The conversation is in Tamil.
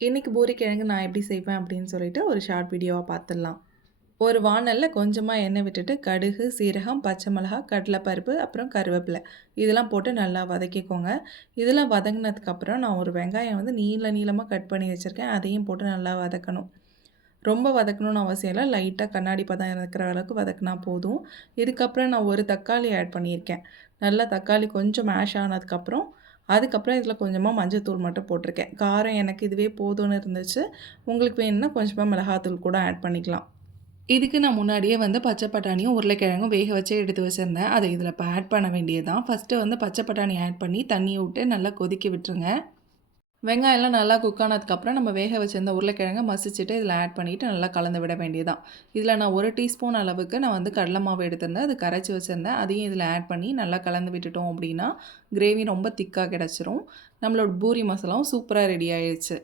இன்னைக்கு பூரிக்கிழங்கு நான் எப்படி செய்வேன் அப்படின்னு சொல்லிட்டு ஒரு ஷார்ட் வீடியோவா பார்த்துடலாம். ஒரு வாணல்ல கொஞ்சமா எண்ணெய் விட்டுட்டு கடுகு, சீரகம், பச்சை மிளகாய், கடலைப்பருப்பு, அப்புறம் கருவேப்பிலை இதெல்லாம் போட்டு நல்லா வதக்கிக்கோங்க. இதெல்லாம் வதங்கினதுக்கப்புறம் நான் ஒரு வெங்காயம் வந்து நீள நீளமா கட் பண்ணி வச்சுருக்கேன். அதையும் போட்டு நல்லா வதக்கணும். ரொம்ப வதக்கணும்னு அவசியம் இல்ல. லைட்டா கண்ணாடி பதம் இருக்கிற அளவுக்கு வதக்குனா போதும். இதுக்கப்புறம் நான் ஒரு தக்காளி ஆட் பண்ணியிருக்கேன். நல்லா தக்காளி கொஞ்சம் மேஷ் ஆனதுக்கப்புறம், அதுக்கப்புறம் இதில கொஞ்சமா மஞ்சள்தூள் மட்டும் போட்டிருக்கேன். காரம் எனக்கு இதுவே போதும்னு இருந்துச்சு. உங்களுக்கு வேணும்னா கொஞ்சமா மிளகாத்தூள் கூட ஆட் பண்ணிக்கலாம். இதுக்கு நான் முன்னாடியே வந்து பச்சை பட்டாணியும், உருளைக்கிழங்கும் வேக வச்சே எடுத்து வச்சிருந்தேன். அத இதில இப்ப ஆட் பண்ண வேண்டியது தான். ஃபர்ஸ்ட்டு வந்து பச்சை பட்டாணி ஆட் பண்ணி தண்ணிய விட்டு நல்லா கொதிக்க விட்டுருங்க. வெங்காயம்லாம் நல்லா குக் ஆனதுக்கப்புறம் நம்ம வேக வச்சிருந்த உருளைக்கிழங்க மசிச்சுட்டு இதில ஆட் பண்ணிவிட்டு நல்லா கலந்து விட வேண்டியது தான். இதில நான் 1 டீஸ்பூன் அளவுக்கு நான் வந்து கடலை மாவு எடுத்திருந்தேன். அது கரைச்சி வச்சிருந்தேன். அதையும் இதில ஆட் பண்ணி நல்லா கலந்து விட்டுட்டோம் அப்படின்னா, கிரேவி ரொம்ப திக்கா கிடைச்சிரும். நம்மளோட பூரி மசாலாவும் சூப்பரா ரெடி ஆயிருச்சு.